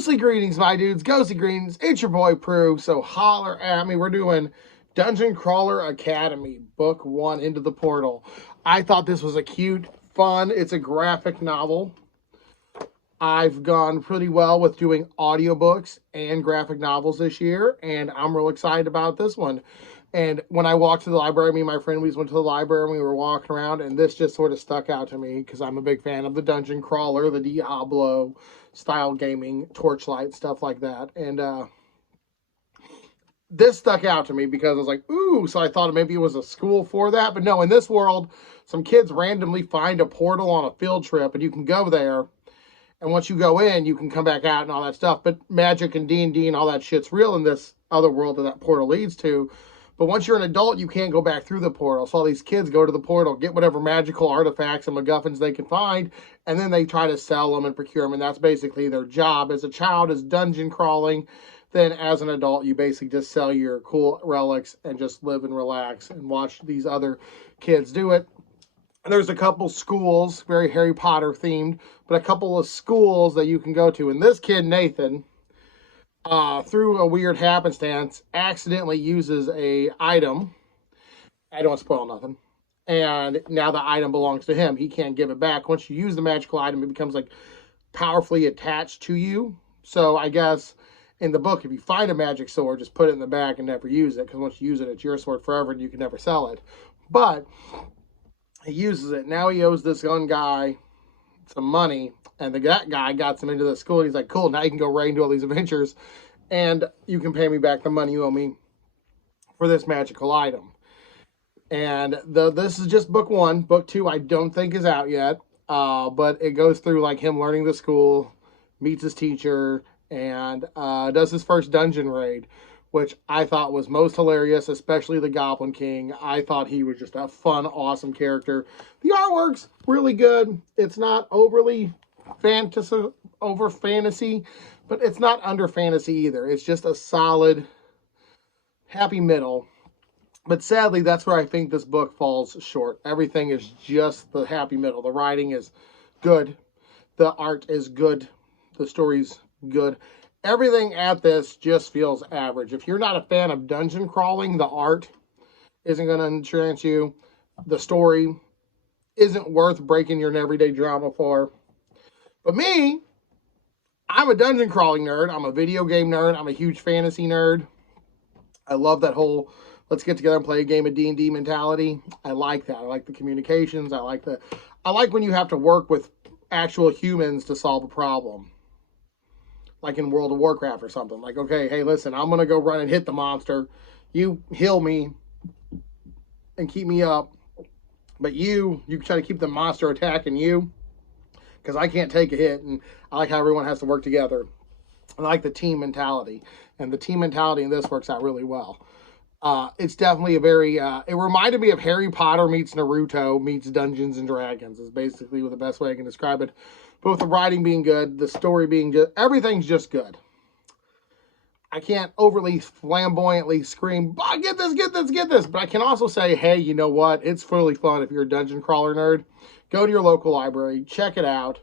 Ghostly greetings, my dudes. Ghostly greetings. It's your boy Prue. So holler at me. We're doing Dungeon Crawler Academy, Book 1, Into the Portal. I thought this was a cute, fun, it's a graphic novel. I've gone pretty well with doing audiobooks and graphic novels this year, and I'm real excited about this one. And when I walked to the library, me and my friend, we just went to the library and we were walking around, and this just sort of stuck out to me because I'm a big fan of the Dungeon Crawler, the Diablo style gaming, Torchlight, stuff like that. And this stuck out to me because I was like, ooh, so I thought maybe it was a school for that. But no, in this world, some kids randomly find a portal on a field trip, and you can go there. And once you go in, you can come back out and all that stuff. But magic and D&D and all that shit's real in this other world that portal leads to. But once you're an adult, you can't go back through the portal. So all these kids go to the portal, get whatever magical artifacts and MacGuffins they can find, and then they try to sell them and procure them. And that's basically their job. As a child, is dungeon crawling. Then as an adult, you basically just sell your cool relics and just live and relax and watch these other kids do it. And there's a couple schools, very Harry Potter themed, but a couple of schools that you can go to. And this kid, Nathan, through a weird happenstance, accidentally uses a item. I don't spoil nothing. And now the item belongs to him. He can't give it back. Once you use the magical item, it becomes like powerfully attached to you. So I guess in the book, if you find a magic sword, just put it in the bag and never use it. Because once you use it, it's your sword forever and you can never sell it. But he uses it. Now he owes this one guy some money, and that guy got him into the school. He's like, cool, now you can go right into all these adventures, and you can pay me back the money you owe me for this magical item. And this is just book 1. Book 2, I don't think is out yet, but it goes through like him learning the school, meets his teacher, and does his first dungeon raid, which I thought was most hilarious, especially the Goblin King. I thought he was just a fun, awesome character. The artwork's really good. It's not overly over fantasy, but it's not under fantasy either. It's just a solid, happy middle. But sadly, that's where I think this book falls short. Everything is just the happy middle. The writing is good. The art is good. The story's good. Everything at this just feels average. If you're not a fan of dungeon crawling, the art isn't going to enchant you. The story isn't worth breaking your everyday drama for. But me, I'm a dungeon crawling nerd. I'm a video game nerd. I'm a huge fantasy nerd. I love that whole let's get together and play a game of D&D mentality. I like that. I like the communications. I like when you have to work with actual humans to solve a problem. Like in World of Warcraft or something. Like, okay, hey, listen, I'm going to go run and hit the monster. You heal me and keep me up. But you try to keep the monster attacking you. Because I can't take a hit. And I like how everyone has to work together. I like the team mentality. And the team mentality in this works out really well. It's definitely a very, it reminded me of Harry Potter meets Naruto meets Dungeons and Dragons is basically the best way I can describe it. Both the writing being good, the story being just, everything's just good. I can't overly flamboyantly scream, oh, get this, get this, get this. But I can also say, hey, you know what? It's really fun if you're a dungeon crawler nerd. Go to your local library, check it out.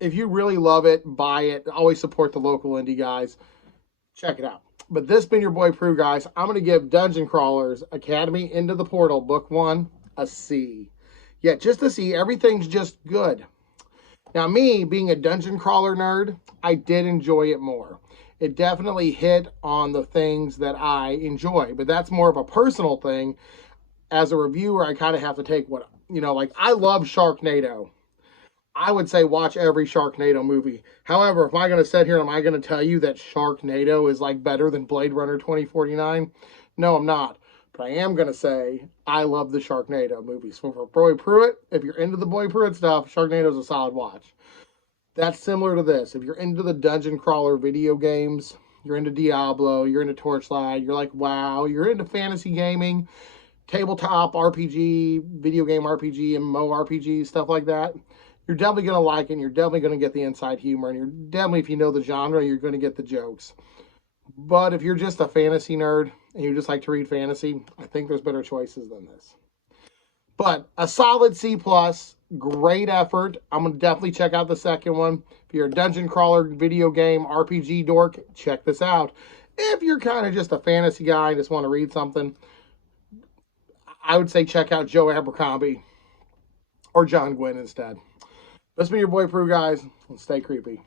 If you really love it, buy it. Always support the local indie guys. Check it out. But this been your boy Prue, guys. I'm going to give Dungeon Crawlers Academy Into the Portal, Book 1, a C. Yeah, just a C. Everything's just good. Now, me, being a dungeon crawler nerd, I did enjoy it more. It definitely hit on the things that I enjoy, but that's more of a personal thing. As a reviewer, I kind of have to take what, like I love Sharknado. I would say watch every Sharknado movie. However, if I'm going to sit here and am I going to tell you that Sharknado is like better than Blade Runner 2049? No, I'm not. But I am going to say I love the Sharknado movies. So for Boy Pruitt, if you're into the Boy Pruitt stuff, Sharknado is a solid watch. That's similar to this. If you're into the dungeon crawler video games, you're into Diablo, you're into Torchlight, you're like, wow, you're into fantasy gaming, tabletop RPG, video game RPG, and MMORPG, stuff like that, you're definitely going to like it, and you're definitely going to get the inside humor, and you're definitely, if you know the genre, you're going to get the jokes. But if you're just a fantasy nerd, and you just like to read fantasy, I think there's better choices than this. But a solid C+, great effort. I'm going to definitely check out the second one. If you're a dungeon crawler, video game, RPG dork, check this out. If you're kind of just a fantasy guy and just want to read something, I would say check out Joe Abercrombie or John Gwynn instead. This has been your boy Prue, guys, and stay creepy.